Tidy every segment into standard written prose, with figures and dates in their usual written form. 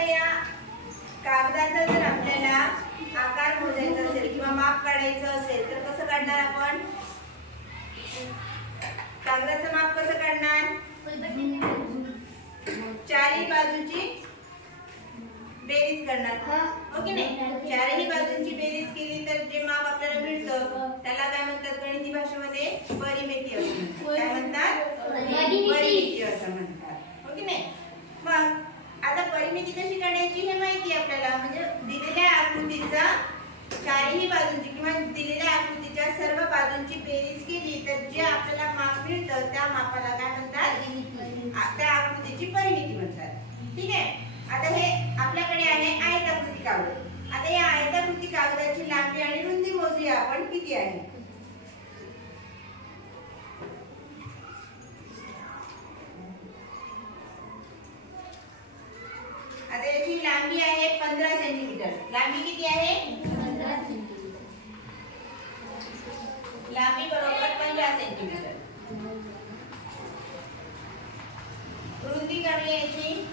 आता या कागदाचा जर आपल्याला आकार मोजायचा असेल किंवा माप काढायचं असेल तर कसं काढणार आपण? कागदाचं माप कसं काढणार? चारही बाजूची बेरीज करणार, हो की नाही? चारही बाजूंची बेरीज केली तर जे माप आपल्याला मिळतं त्याला काय म्हणतात गणिती भाषेमध्ये? परिमिती असं म्हणतात. काय म्हणतात? परिमिती असं म्हणतात, हो की नाही? मग आता परिमिती कशी काढायची हे माहिती आपल्याला. म्हणजे दिलेल्या आकृतीचा चारही बाजूंची किंवा दिलेल्या आकृतीच्या सर्व बाजूंची बेरीज केली तर जे आपल्याला माप मिळतं त्या मापाला काय म्हणतात? त्या आकृतीची परिमिती म्हणतात. ठीक आहे. आता हे आपल्याकडे आहे आयताकृती कागद. आता या आयताकृती कागदाची लांबी आणि रुंदी मोजूया आपण किती आहे. आता याची लांबी आहे 15 सेंटीमीटर. लांबी किती आहे? 15 सेंटीमीटर. लांबी बरोबर 15 सेंटीमीटर. रुंदी काढूया याची.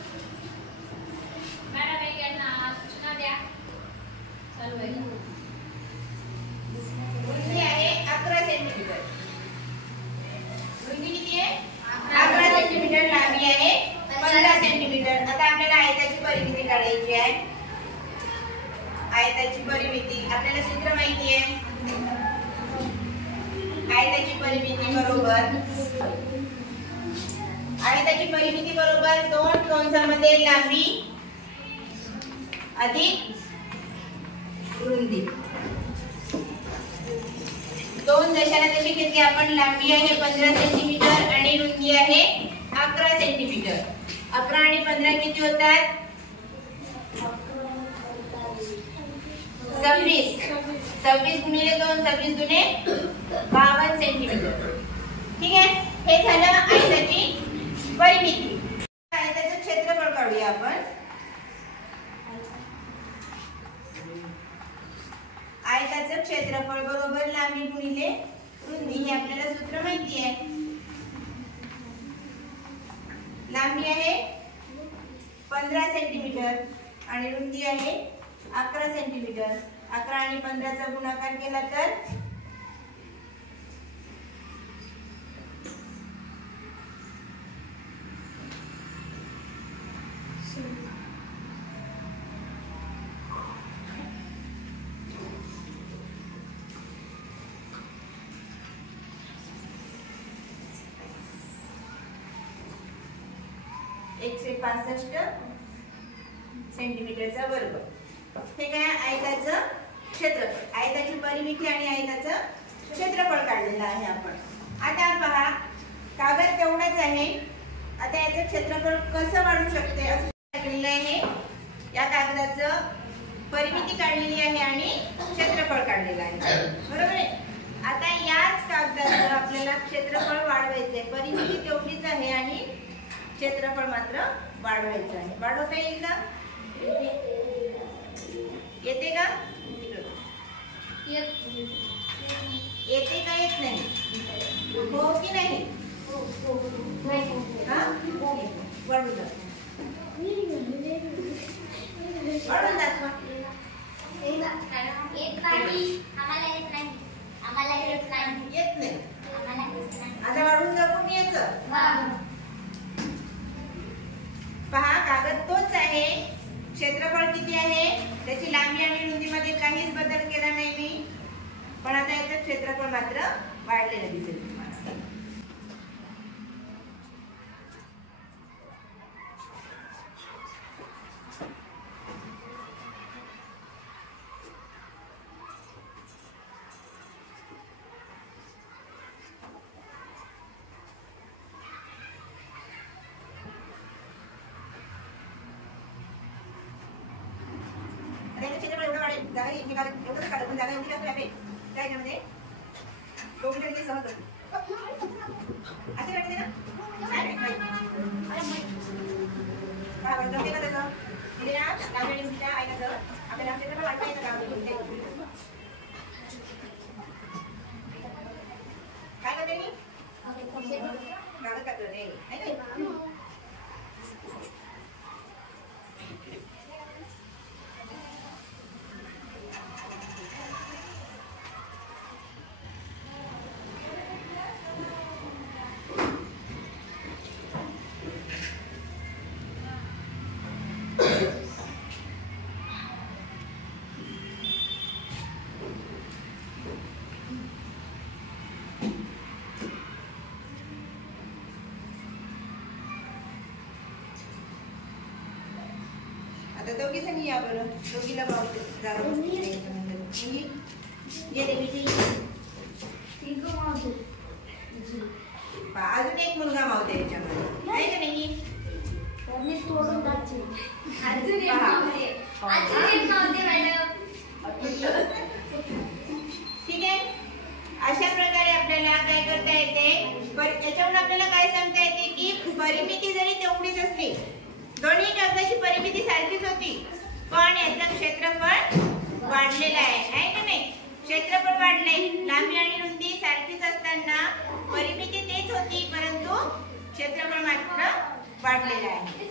रुंदी आहे 11 सेंटीमीटर. रुंदी किती आहे? 11 सेंटीमीटर. लांबी आहे 15 सेंटीमीटर. आता आपल्याला आयताची परिमिती काढायची आहे. आयताची परिमिती आपल्याला सूत्र माहिती आहे. आयताची परिमिती बरोबर 2 कंसामध्ये लांबी अधिक रुंदी. 2 दशाला तशी घेतली आपण. लांबी आहे 15 सेंटीमीटर आणि रुंदी आहे 11 सेंटीमीटर. 11 आणि 15 किती होतात? 26. 26 गुणिले 2 26 दुने 52 सेंटीमीटर. ठीक आहे. हे झालं आयताची परिमिती. आयताचं क्षेत्रफळ काढूया आपण. आयताचं क्षेत्रफळ बरोबर लांबी गुणिले रुंदी. हे आपल्याला सूत्र माहिती आहे. लांबी आहे 15 सेंटीमीटर आणि रुंदी आहे 11 सेंटीमीटर. 11 आणि 15 चा गुणाकार केला तर एकशे 65 सेंटीमीटरचा वर्ग. हे काय? आयताचं क्षेत्रफळ. आयताची परिमिती आणि आयताचं क्षेत्रफळ काढलेलं आहे आपण. आता पहा कागद तेवढाच आहे. आता याचं क्षेत्रफळ कसं वाढू शकते असं सांगितलेलं आहे. या कागदाचं परिमिती काढलेली आहे आणि क्षेत्रफळ काढलेलं आहे, बरोबर आहे? आता याच कागदाचं आपल्याला क्षेत्रफळ वाढवायचंय. परिमिती तेवढीच आहे आणि क्षेत्रफळ मात्र वाढवायचं आहे. वाढवता येईल का? येते का? येते का? येत नाही? हो की नाही? वाढून दाखवा. वाढून दाखवा. येत नाही. आता वाढून दाखवून यायचं. पहा कागद तोच आहे. क्षेत्रफळ किती आहे? त्याची लांबी आणि रुंदीमध्ये काहीच बदल केला नाही मी. पण आता याचं क्षेत्रफळ मात्र वाढलेलं दिसेल तुम्हाला. जागा एवढी जास्त आहे त्याच्यामध्ये दोघींकडे सहज करते असे वाटते ना. जमते का त्याचं दिलेल्या लांबी रुंदीच्या आयताचं आपल्याला क्षेत्रफळ वाढता येतं का? काय करते मी? कागद काढते नाही का? आता दोघी जणी या बरं, दोघीला पावते अजून एक मुलगा मावते याच्यामध्ये आहे का नाही? ठीक आहे. अशा प्रकारे आपल्याला काय करता येते, याच्यावरून आपल्याला काय सांगता येते की परिमिती जरी तेवढीच असली, दोन्ही कागदाची परिमिती सारखीच होती, पण याचं क्षेत्रफळ वाढलेलं आहे का नाही? क्षेत्रफळ वाढले, लांबी आणि रुंदी सारखीच असताना परिमिती तेच होती, परंतु क्षेत्रफळ मात्र वाढलेलं आहे.